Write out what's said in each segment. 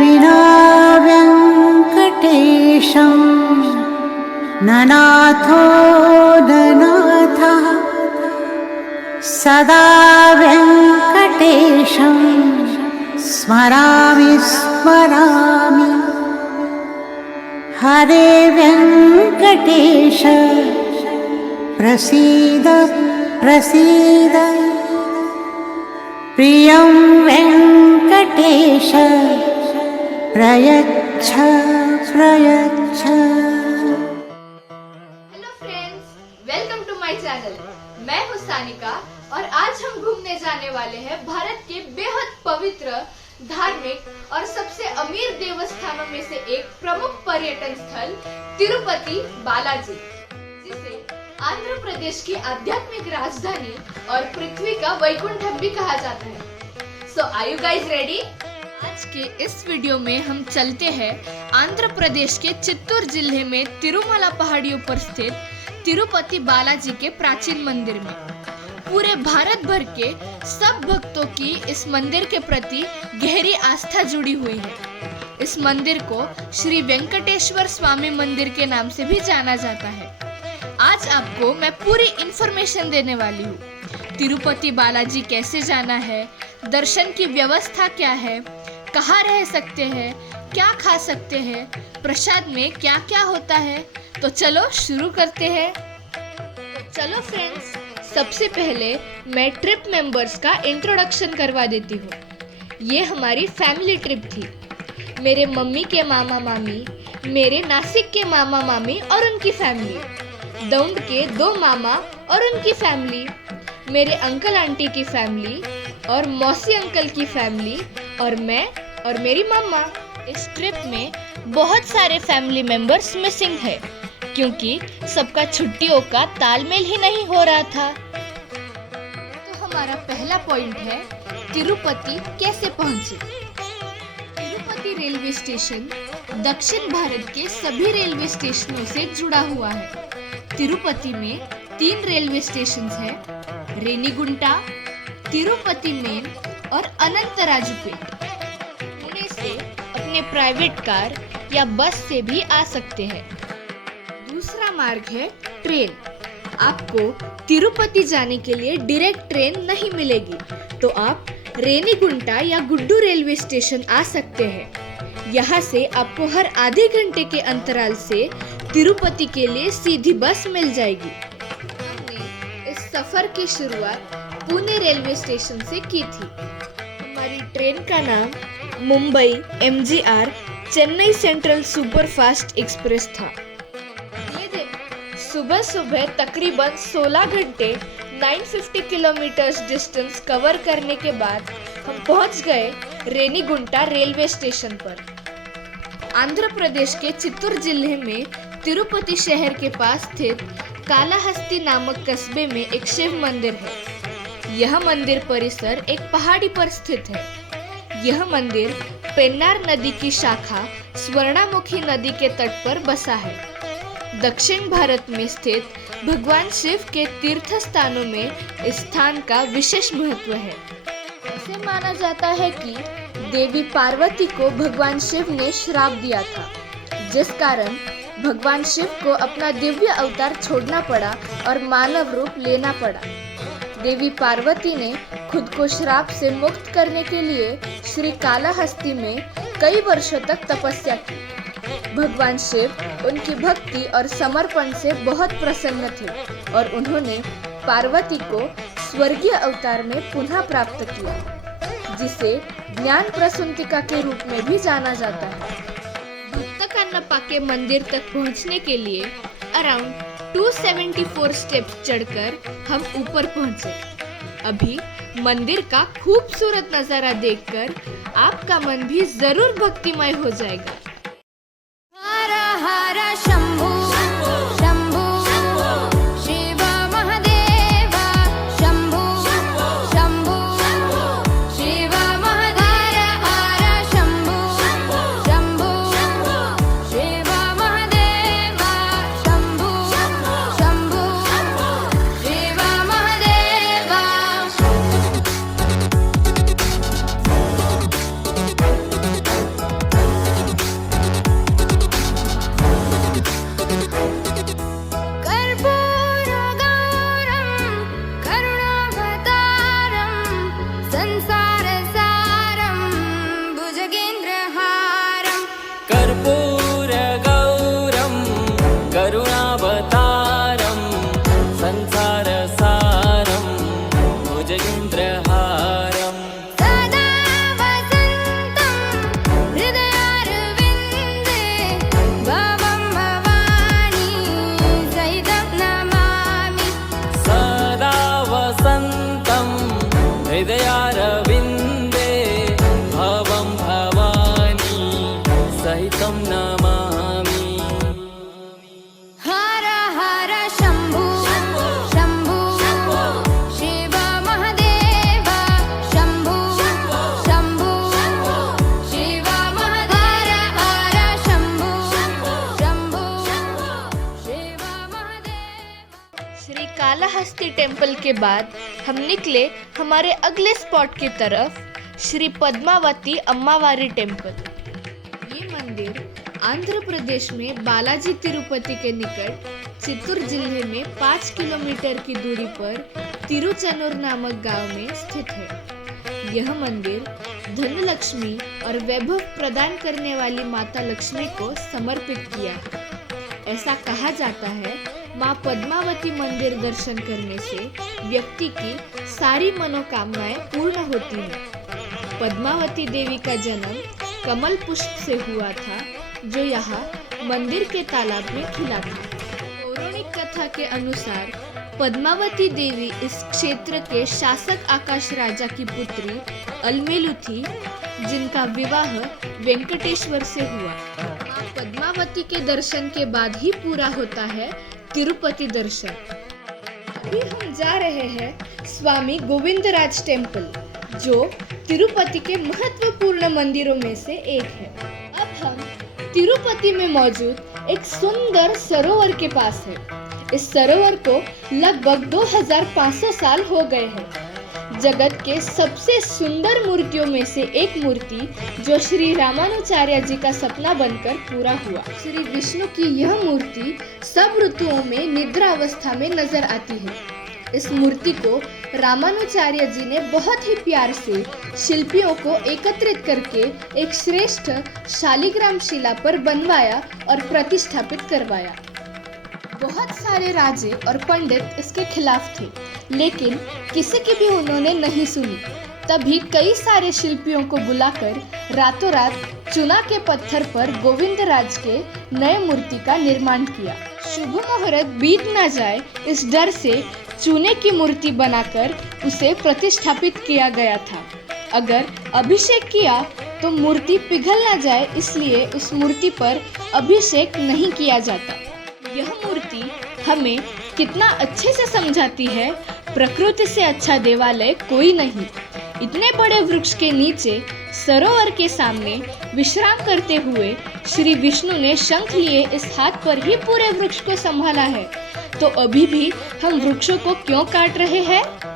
विना वेङ्कटेशं ननाथो ननाथः सदा वेङ्कटेशं स्मरामि स्मरामि। हरे वेङ्कटेश प्रसीद प्रसीद। प्रियं वेङ्कटेश प्रयच्छ प्रयच्छ। Hello friends, welcome to my channel. मैं हूं सानिका और आज हम घूमने जाने वाले हैं भारत के बेहद पवित्र, धार्मिक और सबसे अमीर देवस्थानों में से एक प्रमुख पर्यटन स्थल तिरुपति बालाजी, जिसे आंध्र प्रदेश की आध्यात्मिक राजधानी और पृथ्वी का वैकुंठम भी कहा जाता है। सो आर यू गाइस रेडी? आज के इस वीडियो में हम चलते हैं आंध्र प्रदेश के चित्तूर जिले में तिरुमला पहाड़ियों पर स्थित तिरुपति बालाजी के प्राचीन मंदिर में। पूरे भारत भर के सब भक्तों की इस मंदिर के प्रति गहरी आस्था जुड़ी हुई है। इस मंदिर को श्री वेंकटेश्वर स्वामी मंदिर के नाम से भी जाना जाता है। आज आपको मैं पूरी इन्फॉर्मेशन देने वाली हूँ। तिरुपति बालाजी कैसे जाना है, दर्शन की व्यवस्था क्या है, कहाँ रह सकते हैं, क्या खा सकते हैं, प्रसाद में क्या क्या होता है। तो चलो शुरू करते हैं। चलो फ्रेंड्स, सबसे पहले मैं ट्रिप मेंबर्स का इंट्रोडक्शन करवा देती हूँ। ये हमारी फैमिली ट्रिप थी। मेरे मम्मी के मामा मामी, मेरे नासिक के मामा मामी और उनकी फैमिली, दौंड के 2 मामा और उनकी फैमिली, मेरे अंकल आंटी की फैमिली और मौसी अंकल की फैमिली और मैं और मेरी मम्मा। इस ट्रिप में बहुत सारे फैमिली मेंबर्स मिसिंग है क्योंकि सबका छुट्टियों का तालमेल ही नहीं हो रहा था। तो हमारा पहला पॉइंट है तिरुपति कैसे पहुंचे। तिरुपति रेलवे स्टेशन दक्षिण भारत के सभी रेलवे स्टेशनों से जुड़ा हुआ है। तिरुपति में 3 रेलवे स्टेशन हैं, रेनीगुंटा, तिरुपति मेन और अनंतराजुपेट। पुणे से अपने प्राइवेट कार या बस से भी आ सकते हैं। दूसरा मार्ग है ट्रेन। आपको तिरुपति जाने के लिए डायरेक्ट ट्रेन नहीं मिलेगी, तो आप रेनीगुंटा या गुड्डू रेलवे स्टेशन आ सकते हैं। यहाँ से आपको हर आधे घंटे के अंतराल से तिरुपति के लिए सीधी बस मिल जाएगी। हमने इस सफर की शुरुआत पुणे रेलवे स्टेशन से की थी। हमारी ट्रेन का नाम Mumbai MGR Chennai central superfast express था। ये दिन सुबह सुबह तकरीबन 16 घंटे 950 किलोमीटर डिस्टेंस कवर करने के बाद हम पहुंच गए रेनीगुंटा रेलवे स्टेशन पर। आंध्र प्रदेश के चित्तूर जिले में तिरुपति शहर के पास स्थित कालाहस्ती नामक कस्बे में एक शिव मंदिर है। यह मंदिर परिसर एक पहाड़ी पर स्थित है। यह मंदिर पेन्नार नदी की शाखा स्वर्णामुखी नदी के तट पर बसा है। दक्षिण भारत में स्थित भगवान शिव के तीर्थ स्थानों में इस स्थान का विशेष महत्व है। ऐसे माना जाता है कि देवी पार्वती को भगवान शिव ने श्राप दिया था, जिस कारण भगवान शिव को अपना दिव्य अवतार छोड़ना पड़ा और मानव रूप लेना पड़ा। देवी पार्वती ने खुद को श्राप से मुक्त करने के लिए श्री कालाहस्ती में कई वर्षों तक तपस्या की। भगवान शिव उनकी भक्ति और समर्पण से बहुत प्रसन्न थे और उन्होंने पार्वती को स्वर्गीय अवतार में पुनः प्राप्त किया, जिसे ज्ञान प्रसूतिका के रूप में भी जाना जाता है। भक्त कन्नप्पा के मंदिर तक पहुंचने के लिए अराउंड 274 स्टेप्स चढ़कर हम ऊपर पहुंचे। अभी मंदिर का खूबसूरत नजारा देखकर आपका मन भी जरूर भक्तिमय हो जाएगा। हर हर शंभू शंभू शिव महादेव शंभू शंभू शिव महादेव हर शंभू शंभू शिव महादेव शंभू शंभू शिव महादेव। श्रीकाళहस्ती टेम्पल के बाद हम निकले हमारे अगले स्पॉट की तरफ, श्री पद्मावती अम्मावारी टेम्पल। ये मंदिर आंध्र प्रदेश में बालाजी तिरुपति के निकट चित्तूर जिले में 5 किलोमीटर की दूरी पर तिरुचेनूर नामक गांव में स्थित है। यह मंदिर धन लक्ष्मी और वैभव प्रदान करने वाली माता लक्ष्मी को समर्पित किया है। ऐसा कहा जाता है, माँ पद्मावती मंदिर दर्शन करने से व्यक्ति की सारी मनोकामनाएं पूर्ण होती हैं। पद्मावती देवी का जन्म कमल पुष्प से हुआ था, जो यहाँ मंदिर के तालाब में खिला था। पौराणिक कथा के अनुसार पद्मावती देवी इस क्षेत्र के शासक आकाश राजा की पुत्री अलमेलु थी, जिनका विवाह वेंकटेश्वर से हुआ। पद्मावती के दर्शन के बाद ही पूरा होता है तिरुपति दर्शन। अभी हम जा रहे हैं स्वामी गोविंदराज टेम्पल, जो तिरुपति के महत्वपूर्ण मंदिरों में से एक है। अब हम तिरुपति में मौजूद एक सुंदर सरोवर के पास है। इस सरोवर को लगभग 2500 साल हो गए हैं। जगत के सबसे सुंदर मूर्तियों में से एक मूर्ति, जो श्री रामानुचार्य जी का सपना बनकर पूरा हुआ। श्री विष्णु की यह मूर्ति सब ऋतुओं में निद्रा अवस्था में नजर आती है। इस मूर्ति को रामानुचार्य जी ने बहुत ही प्यार से शिल्पियों को एकत्रित करके एक श्रेष्ठ शालिग्राम शिला पर बनवाया और प्रतिष्ठापित करवाया। बहुत सारे राजे और पंडित इसके खिलाफ थे, लेकिन किसी की भी उन्होंने नहीं सुनी। तभी कई सारे शिल्पियों को बुलाकर रातों रात चुना के पत्थर पर गोविंदराज के नए मूर्ति का निर्माण किया। शुभ मुहूर्त बीत न जाए, इस डर से चूने की मूर्ति बनाकर उसे प्रतिष्ठापित किया गया था। अगर अभिषेक किया तो मूर्ति पिघल न जाए, इसलिए उस मूर्ति पर अभिषेक नहीं किया जाता। यह मूर्ति हमें कितना अच्छे से समझाती है, प्रकृति से अच्छा देवालय कोई नहीं। इतने बड़े वृक्ष के नीचे सरोवर के सामने विश्राम करते हुए श्री विष्णु ने शंख लिए इस हाथ पर ही पूरे वृक्ष को संभाला है। तो अभी भी हम वृक्षों को क्यों काट रहे हैं? तो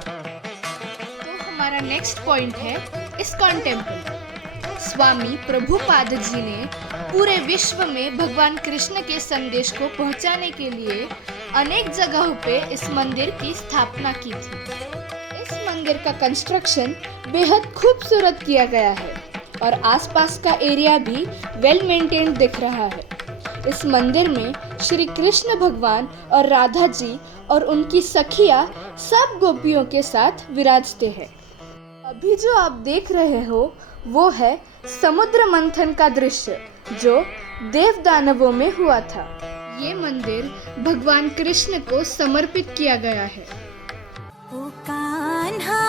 हमारा नेक्स्ट पॉइंट है इस्कॉन टेम्पल। स्वामी प्रभुपाद जी ने पूरे विश्व में भगवान कृष्ण के संदेश को पहुंचाने के लिए अनेक जगहों पे इस मंदिर की स्थापना की थी। इस मंदिर का कंस्ट्रक्शन बेहद खूबसूरत किया गया है और आसपास का एरिया भी वेल मेंटेन्ड दिख रहा है। इस मंदिर में श्री कृष्ण भगवान और राधा जी और उनकी सखियां सब गोपियों के साथ विराजते हैं। अभी जो आप देख रहे हो वो है समुद्र मंथन का दृश्य, जो देव दानवों में हुआ था। ये मंदिर भगवान कृष्ण को समर्पित किया गया है। ओ कान्हा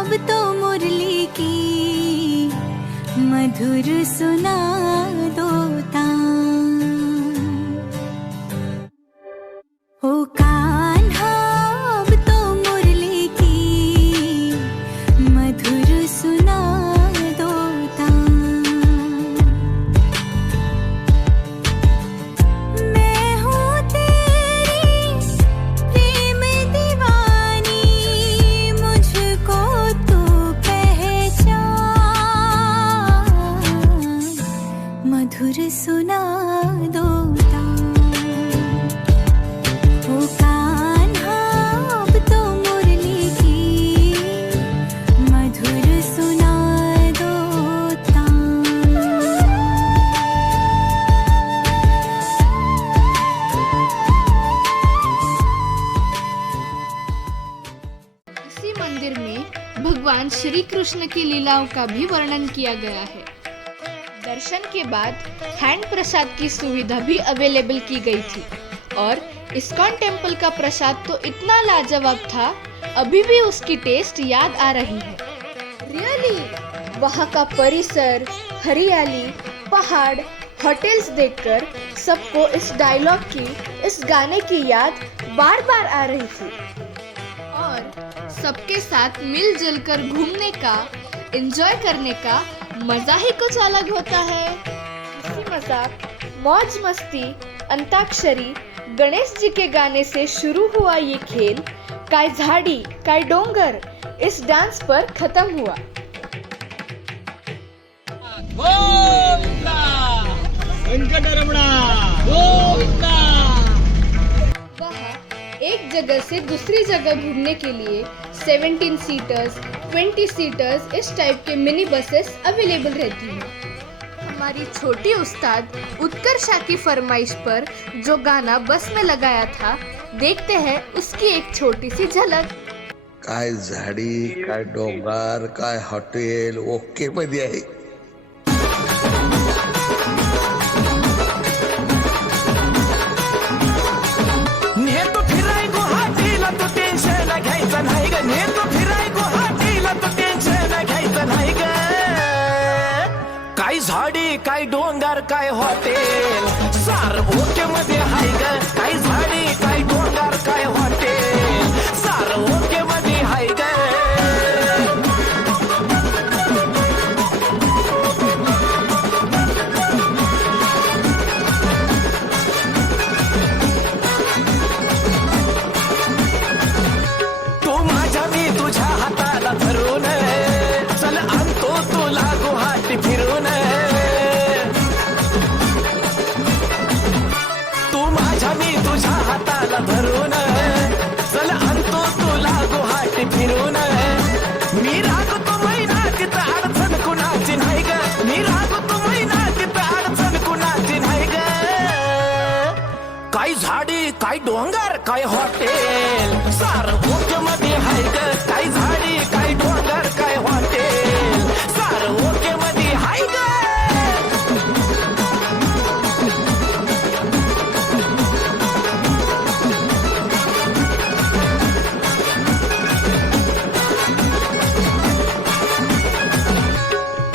अब तो मुरली की मधुर सुना दो तान। ओ कान्हा अब तो मुरली की मधुर सुना दो तान। मैं हूँ तेरी प्रेम दीवानी, मुझको तू पहचान। मधुर सुना दो तान। ओ कान्हा अब तो मुरली की मधुर सुना दो तान। इसी मंदिर में भगवान श्री कृष्ण की लीलाओं का भी वर्णन किया गया है। दर्शन के बाद हैंड प्रसाद की सुविधा भी अवेलेबल की गई थी और इस्कॉन टेम्पल का प्रसाद तो इतना लाजवाब था, अभी भी उसकी टेस्ट याद आ रही है। रियली वहाँ का परिसर, हरियाली, पहाड़, होटल्स देखकर सबको इस डायलॉग की, इस गाने की याद बार बार आ रही थी। और सबके साथ मिलजुल कर घूमने का, एंजॉय करने का मजा ही कुछ अलग होता है। हंसी मजाक, मौज मस्ती, अंताक्षरी, गणेश जी के गाने से शुरू हुआ ये खेल काय झाड़ी काय डोंगर इस डांस पर खत्म हुआ। वहाँ एक जगह से दूसरी जगह घूमने के लिए 17 सीटर्स 20 सीटर्स इस टाइप के मिनी बसेस अवेलेबल रहती हैं। हमारी छोटी उस्ताद उत्कर्षा की फरमाइश पर जो गाना बस में लगाया था, देखते हैं उसकी एक छोटी सी झलक। काय झाडी काय डोंगर काय हॉटेल ओके मध्ये आहे। नेतो फिराय गुवाहाटीला तू टेन्शन घ्यायचं नाही ग, नेतो फिराय गुवाहाटीला तू टेन्शन घ्यायचं नाही ग। काय झाडी काय डोंगर काय हॉटेल सार ओके मध्ये हाय ग, काय झाडी काय डोंगर काय हॉटेल सार ओके मध्ये हाय ग। तू माझ्या मी तुझ्या हाताला धरून चल आणतो तुला गुवाहाटी फिरून। तू माझ्या मी तुझ्या हाताला धरून चल आणतो तुला गुवाहाटी फिरून। मी रागतो मैना तिथं अडचण कुणाची नाही ग, मी रागतो मैना तिथं अडचण कुणाची नाही ग। काय झाडी काय डोंगर काय हॉटेल सार ओके मध्ये हाय ग, काय झाडी काय डोंगर काय हॉटेल सार ओके मध्ये हाय ग।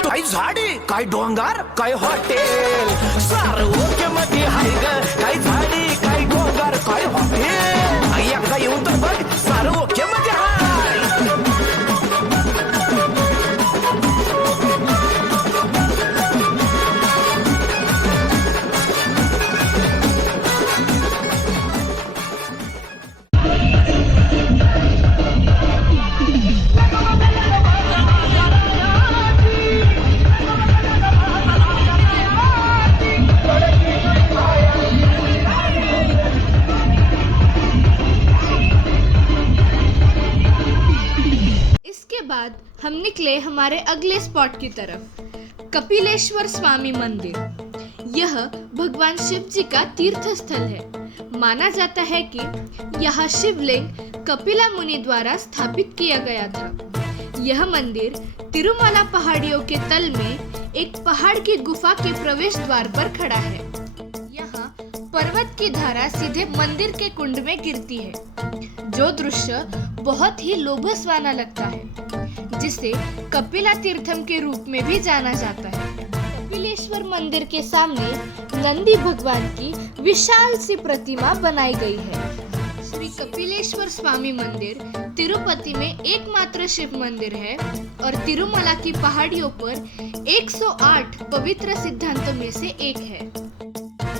काय झाडी काय डोंगर काय हॉटेल सार ओके मध्ये हाय ग, काय झाडी काय डोंगर काय हॉटेल एकदा येऊन तर बघ सार ओके मध्ये हाय। इसके बाद हम निकले हमारे अगले स्पॉट की तरफ, कपिलेश्वर स्वामी मंदिर। यह भगवान शिव जी का तीर्थ स्थल है। माना जाता है कि यह शिवलिंग कपिला मुनि द्वारा स्थापित किया गया था। यह मंदिर तिरुमला पहाड़ियों के तल में एक पहाड़ की गुफा के प्रवेश द्वार पर खड़ा है। यहाँ पर्वत की धारा सीधे मंदिर के कुंड में गिरती है, जो दृश्य बहुत ही लोभसवाना लगता है, जिसे कपिला तीर्थम के रूप में भी जाना जाता है। कपिलेश्वर मंदिर के सामने नंदी भगवान की विशाल सी प्रतिमा बनाई गई है। श्री कपिलेश्वर स्वामी मंदिर तिरुपति में एकमात्र शिव मंदिर है और तिरुमला की पहाड़ियों पर 108 पवित्र सिद्धांतों में से एक है।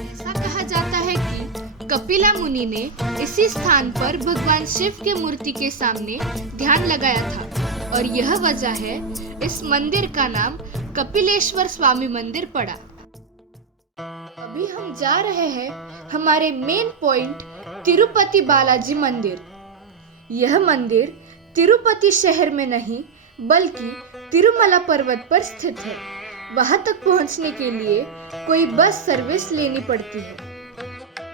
ऐसा कहा जाता है कि कपिला मुनि ने इसी स्थान पर भगवान शिव के मूर्ति के सामने ध्यान लगाया था और यह वजह है इस मंदिर का नाम कपिलेश्वर स्वामी मंदिर पड़ा। अभी हम जा रहे हैं हमारे मेन पॉइंट तिरुपति बालाजी मंदिर। यह मंदिर तिरुपति शहर में नहीं बल्कि तिरुमला पर्वत पर स्थित है। वहां तक पहुंचने के लिए कोई बस सर्विस लेनी पड़ती है।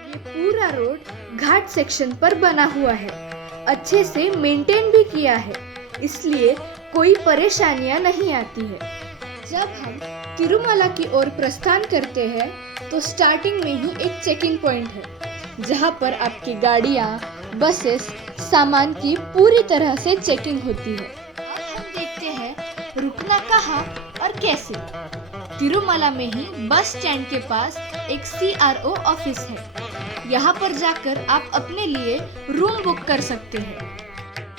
ये पूरा रोड घाट सेक्शन पर बना हुआ है, अच्छे से मेंटेन भी किया है, इसलिए कोई परेशानियां नहीं आती है। जब हम तिरुमला की ओर प्रस्थान करते हैं तो स्टार्टिंग में ही एक चेकिंग पॉइंट है, जहां पर आपकी गाड़ियां, बसेस, सामान की पूरी तरह से चेकिंग होती है। अब हम देखते हैं रुकना कहाँ और कैसे। तिरुमला में ही बस स्टैंड के पास एक CRO ऑफिस है। यहाँ पर जाकर आप अपने लिए रूम बुक कर सकते हैं।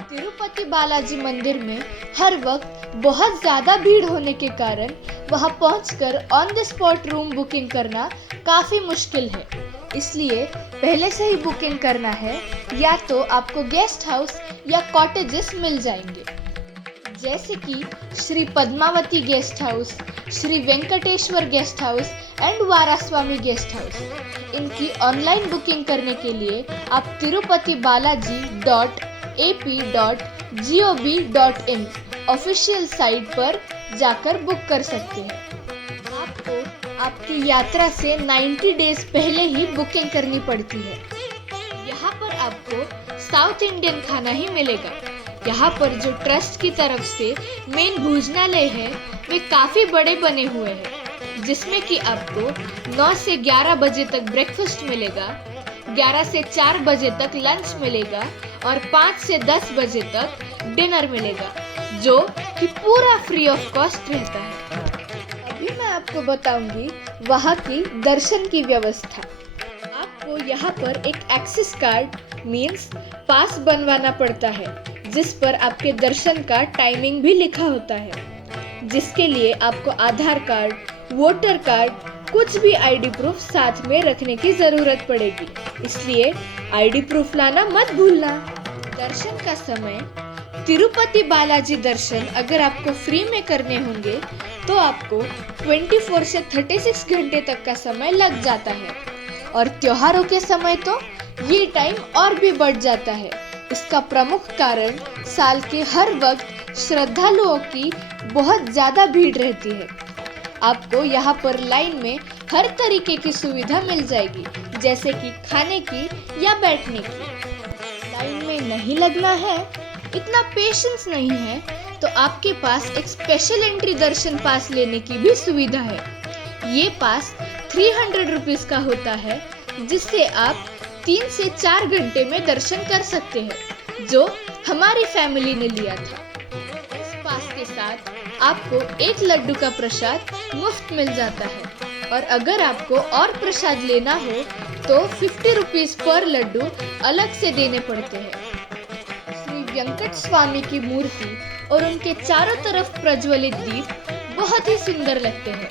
तिरुपति बालाजी मंदिर में हर वक्त बहुत ज़्यादा भीड़ होने के कारण वहां पहुंचकर on the spot room booking करना काफ़ी मुश्किल है। इसलिए पहले से ही बुकिंग करना है, या तो आपको गेस्ट हाउस या कॉटेजेस मिल जाएंगे, जैसे कि Shri Padmavati guest house, Shri Venkateswara guest house and Varaswami guest house. इनकी ऑनलाइन बुकिंग करने के लिए आप tirupatibalaji.ap.gov.in ऑफिशियल साइट पर जाकर बुक कर सकते हैं। आपको आपकी यात्रा से 90 डेज पहले ही बुकिंग करनी पड़ती है। यहाँ पर आपको साउथ इंडियन खाना ही मिलेगा। यहाँ पर जो ट्रस्ट की तरफ से मेन भोजनालय है वे काफ़ी बड़े बने हुए हैं, जिसमें कि आपको 9 से 11 बजे तक ब्रेकफास्ट मिलेगा, 11 से 4 बजे तक लंच मिलेगा और 5 से 10 बजे तक डिनर मिलेगा, जो कि पूरा फ्री ऑफ कॉस्ट रहता है। अभी मैं आपको बताऊंगी वहाँ की दर्शन की व्यवस्था। आपको यहाँ पर एक एक्सेस कार्ड मीन्स पास बनवाना पड़ता है, जिस पर आपके दर्शन का टाइमिंग भी लिखा होता है, जिसके लिए आपको आधार कार्ड, वोटर कार्ड, कुछ भी आईडी प्रूफ साथ में रखने की जरूरत पड़ेगी, इसलिए आईडी प्रूफ लाना मत भूलना। दर्शन का समय, तिरुपति बालाजी दर्शन अगर आपको फ्री में करने होंगे तो आपको 24 से 36 घंटे तक का समय लग जाता है, और त्योहारों के समय तो ये टाइम और भी बढ़ जाता है। इसका प्रमुख कारण साल के हर वक्त श्रद्धालुओं की बहुत ज़्यादा भीड़ रहती है। आपको यहाँ पर लाइन में हर तरीके की सुविधा मिल जाएगी, जैसे कि खाने की या बैठने की। लाइन में नहीं लगना है, इतना पेशेंस नहीं है, तो आपके पास एक स्पेशल एंट्री दर्शन पास लेने की भी सुविधा है। ये पास 300 रुपीज़ का होता है, जिससे आप 3 से 4 घंटे में दर्शन कर सकते हैं, जो हमारी फैमिली ने लिया था। इस पास के साथ आपको एक लड्डू का प्रसाद मुफ्त मिल जाता है, और अगर आपको और प्रसाद लेना हो तो 50 रुपीज़ पर लड्डू अलग से देने पड़ते हैं। श्री वेंकट स्वामी की मूर्ति और उनके चारों तरफ प्रज्वलित दीप बहुत ही सुंदर लगते हैं।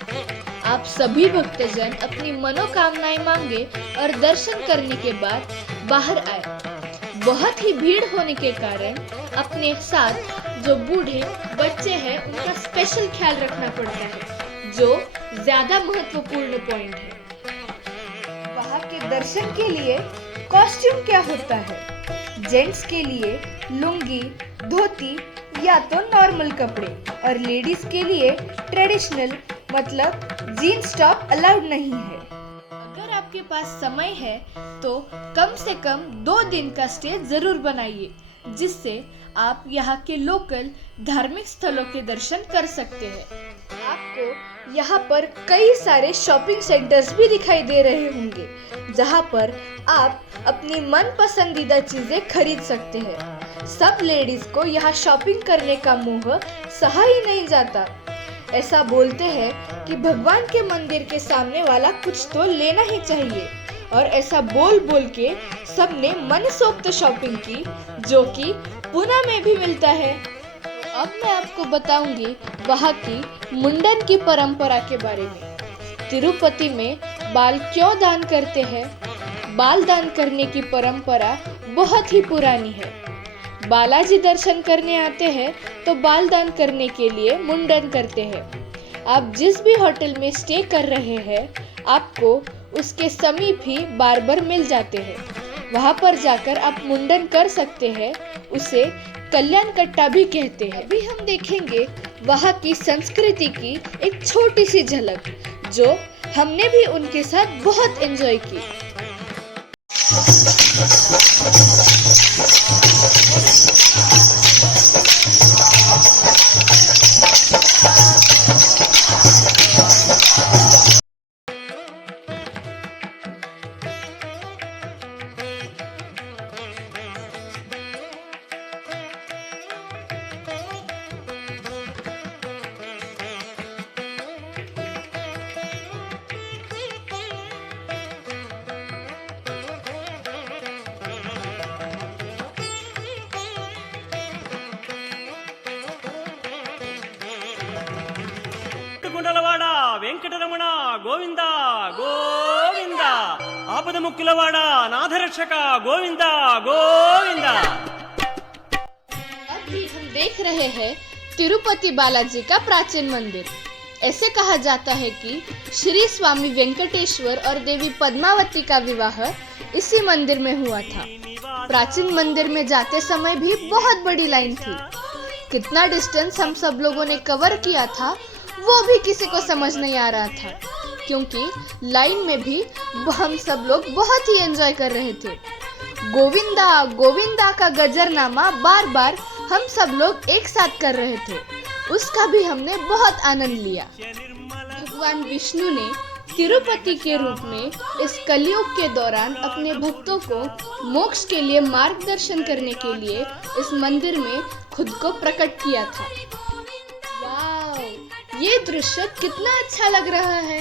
आप सभी भक्तजन अपनी मनोकामनाएं मांगे और दर्शन करने के बाद बाहर आए। बहुत ही भीड़ होने के कारण अपने साथ जो बूढ़े बच्चे हैं उनका स्पेशल ख्याल रखना पड़ता है, जो ज्यादा महत्वपूर्ण पॉइंट है। वहाँ के दर्शन के लिए कॉस्ट्यूम क्या होता है? जेंट्स के लिए लुंगी, धोती या तो नॉर्मल कपड़े, और लेडीज के लिए ट्रेडिशनल मतलब जीन्स टॉप अलाउड नहीं है। अगर आपके पास समय है तो कम से कम 2 दिन का स्टे जरूर बनाइए, जिससे आप यहाँ के लोकल धार्मिक स्थलों के दर्शन कर सकते हैं। आपको यहाँ पर कई सारे शॉपिंग सेंटर्स भी दिखाई दे रहे होंगे, जहाँ पर आप अपनी मन पसंदीदा चीजें खरीद सकते हैं। सब लेडीज को यहाँ शॉपिंग करने का मोह सहा ही नहीं जाता। ऐसा बोलते हैं कि भगवान के मंदिर के सामने वाला कुछ तो लेना ही चाहिए, और ऐसा बोल बोल के सबने मनसोक्त शॉपिंग की, जो कि पुणे में भी मिलता है। अब मैं आपको बताऊंगी वहाँ की मुंडन की परंपरा के बारे में। तिरुपति में बाल क्यों दान करते हैं? बाल दान करने की परंपरा बहुत ही पुरानी है। बालाजी दर्शन करने आते हैं तो बाल दान करने के लिए मुंडन करते हैं। आप जिस भी होटल में स्टे कर रहे हैं, आपको उसके समीप ही बार्बर मिल जाते हैं। वहाँ पर जाकर आप मुंडन कर सकते हैं। उसे कल्याण कट्टा भी कहते हैं। अभी हम देखेंगे वहाँ की संस्कृति की एक छोटी सी झलक, जो हमने भी उनके साथ बहुत एंजॉय की। గుండలవాడ వెంకటరమణ గోవింద గోవింద. ఆపదముక్కులవాడ నాథరక్షక గోవింద గోవింద। अभी हम देख रहे हैं तिरुपति बालाजी का प्राचीन मंदिर। ऐसे कहा जाता है कि श्री स्वामी वेंकटेश्वर और देवी पद्मावती का विवाह इसी मंदिर में हुआ था। प्राचीन मंदिर में जाते समय भी बहुत बड़ी लाइन थी। कितना डिस्टेंस हम सब लोगों ने कवर किया था वो भी किसी को समझ नहीं आ रहा था, क्योंकि लाइन में भी हम सब लोग बहुत ही एंजॉय कर रहे थे। गोविंदा गोविंदा का गजरनामा बार बार हम सब लोग एक साथ कर रहे थे, उसका भी हमने बहुत आनंद लिया। भगवान विष्णु ने तिरुपति के रूप में इस कलयुग के दौरान अपने भक्तों को मोक्ष के लिए मार्गदर्शन करने के लिए इस मंदिर में खुद को प्रकट किया था। वाव, ये दृश्य कितना अच्छा लग रहा है।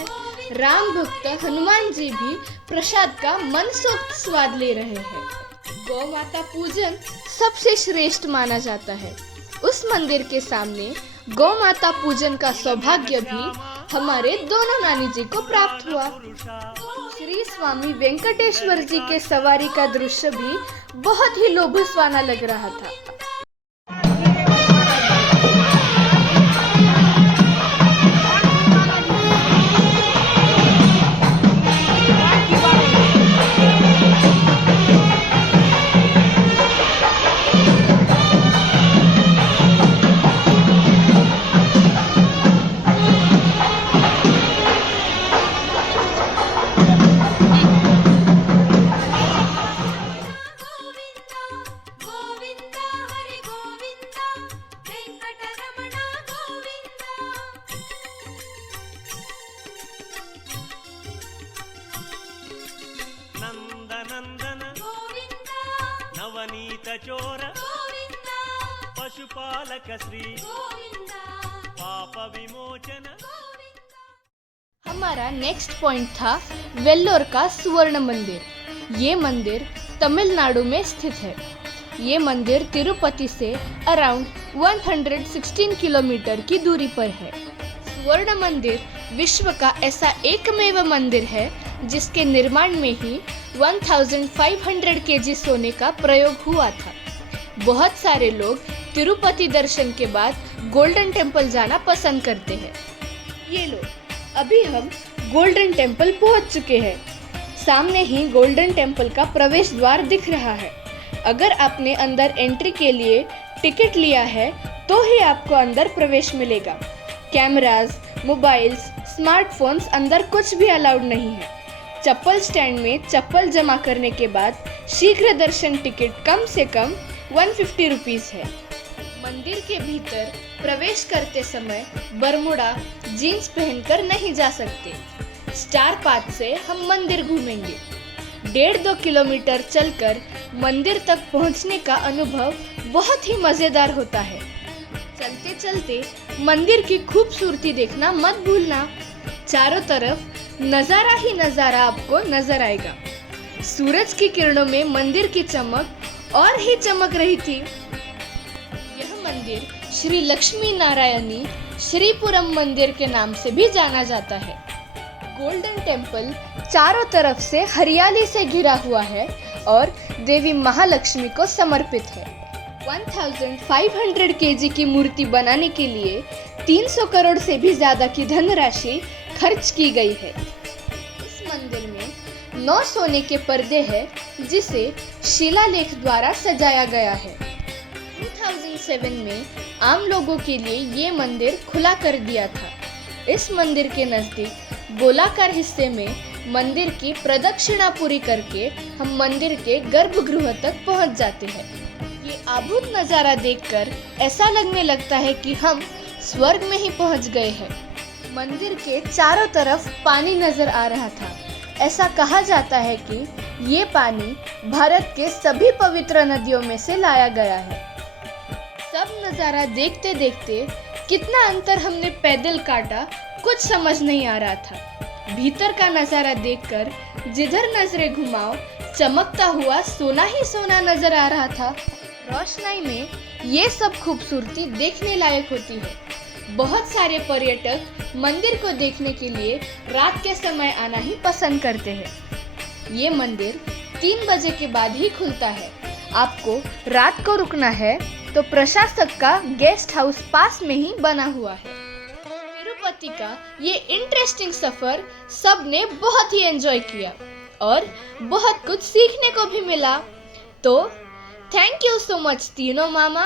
राम भक्त हनुमान जी भी प्रसाद का मनसोक्त स्वाद ले रहे हैं। गौ माता पूजन सबसे श्रेष्ठ माना जाता है। उस मंदिर के सामने गौ माता पूजन का सौभाग्य भी हमारे दोनों नानी जी को प्राप्त हुआ। श्री स्वामी वेंकटेश्वर जी के सवारी का दृश्य भी बहुत ही लोभसवाना लग रहा था। నందనందన నవనీత చోర పశుపాలక శ్రీ పాప విమోచన। हमारा नेक्स्ट पॉइंट था वेल्लोर का सुवर्ण मंदिर। ये मंदिर तमिलनाडु में स्थित है। ये मंदिर तिरुपति से अराउंड 116 किलोमीटर की दूरी पर है। सुवर्ण मंदिर विश्व का ऐसा एकमेव मंदिर है जिसके निर्माण में ही 1500 केजी सोने का प्रयोग हुआ था। बहुत सारे लोग तिरुपति दर्शन के बाद गोल्डन टेम्पल जाना पसंद करते हैं। ये लो, अभी हम गोल्डन टेम्पल पहुंच चुके हैं। सामने ही गोल्डन टेम्पल का प्रवेश द्वार दिख रहा है। अगर आपने अंदर एंट्री के लिए टिकट लिया है तो ही आपको अंदर प्रवेश मिलेगा। कैमरास, मोबाइल्स, स्मार्टफोन्स अंदर कुछ भी अलाउड नहीं है। चप्पल स्टैंड में चप्पल जमा करने के बाद शीघ्र दर्शन टिकट कम से कम 150 रुपीस है। मंदिर के भीतर प्रवेश करते समय बरमुडा जीन्स पहनकर नहीं जा सकते। स्टार पाथ से हम मंदिर घूमेंगे। 1.5-2 किलोमीटर चलकर मंदिर तक पहुंचने का अनुभव बहुत ही मजेदार होता है। चलते चलते मंदिर की खूबसूरती देखना मत भूलना। चारों तरफ नजारा ही नजारा आपको नजर आएगा। सूरज की किरणों में मंदिर की चमक और ही चमक रही थी। यह मंदिर श्री लक्ष्मी नारायणी श्रीपुरम मंदिर के नाम से भी जाना जाता है। गोल्डन टेम्पल चारों तरफ से हरियाली से घिरा हुआ है और देवी महालक्ष्मी को समर्पित है। 1500 केजी की मूर्ति बनाने के लिए 300 करोड़ से भी ज्यादा की धनराशि खर्च की गई है। इस मंदिर में 9 सोने के पर्दे हैं जिसे शिलालेख द्वारा सजाया गया है। 2007 में आम लोगों के लिए ये मंदिर खुला कर दिया था। इस मंदिर के नजदीक गोलाकार हिस्से में मंदिर की प्रदक्षिणा पूरी करके हम मंदिर के गर्भगृह तक पहुंच जाते हैं। ये अद्भुत नज़ारा देखकर ऐसा लगने लगता है कि हम स्वर्ग में ही पहुंच गए हैं। मंदिर के चारों तरफ पानी नजर आ रहा था। ऐसा कहा जाता है कि ये पानी भारत के सभी पवित्र नदियों में से लाया गया है। सब नज़ारा देखते देखते कितना अंतर हमने पैदल काटा कुछ समझ नहीं आ रहा था। भीतर का नज़ारा देखकर जिधर नजरें घुमाओ चमकता हुआ सोना ही सोना नजर आ रहा था। रोशनाई में ये सब खूबसूरती देखने लायक होती है। बहुत सारे पर्यटक मंदिर को देखने के लिए रात के समय आना ही पसंद करते हैं। ये मंदिर 3 बजे के बाद ही खुलता है। आपको रात को रुकना है तो प्रशासक का गेस्ट हाउस पास में ही बना हुआ है। तिरुपति का ये इंटरेस्टिंग सफर सबने बहुत ही एंजॉय किया और बहुत कुछ सीखने को भी मिला। तो थैंक यू सो मच तीनों मामा,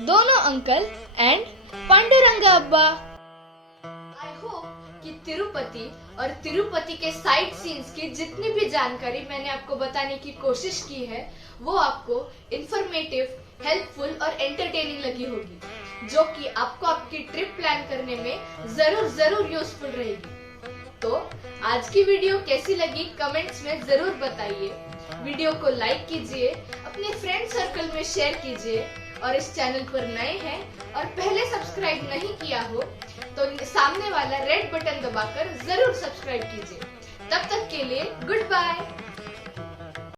दोनों अंकल एंड पांडुरंगा अब्बा। आई होप कि तिरुपति और तिरुपति के साइट सीन्स की जितनी भी जानकारी मैंने आपको बताने की कोशिश की है वो आपको इंफॉर्मेटिव, हेल्पफुल और एंटरटेनिंग लगी होगी, जो कि आपको आपकी ट्रिप प्लान करने में जरूर यूजफुल रहेगी। तो आज की वीडियो कैसी लगी कमेंट्स में जरूर बताइए। वीडियो को लाइक कीजिए, अपने फ्रेंड सर्कल में शेयर कीजिए और इस चैनल पर नए हैं और पहले सब्सक्राइब नहीं किया हो तो सामने वाला रेड बटन दबाकर जरूर सब्सक्राइब कीजिए। तब तक के लिए गुड बाय।